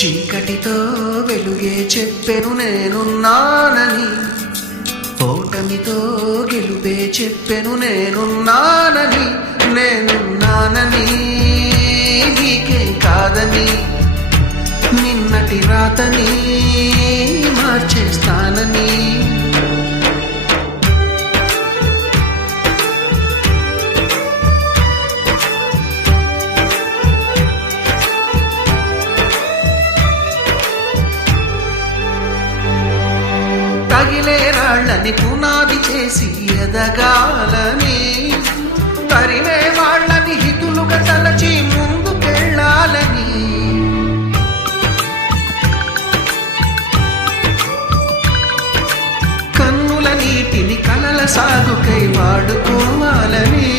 చీకటితో వెలుగే చెప్పెను నేనున్నానని, ఓటమితో గెలుపే చెప్పెను నేనున్నానని. నేనున్నానని నీకేం కాదని, నిన్నటి రాతని మార్చేస్తానని. తగిలే రాళ్ళని పునాది చేసి ఎదగాలని, తరిమే వాళ్ళని హితులుగా తలచి ముందుకెళ్ళాలని. కన్నుల నీటిని కలల సాగుకై వాడుకోవాలని.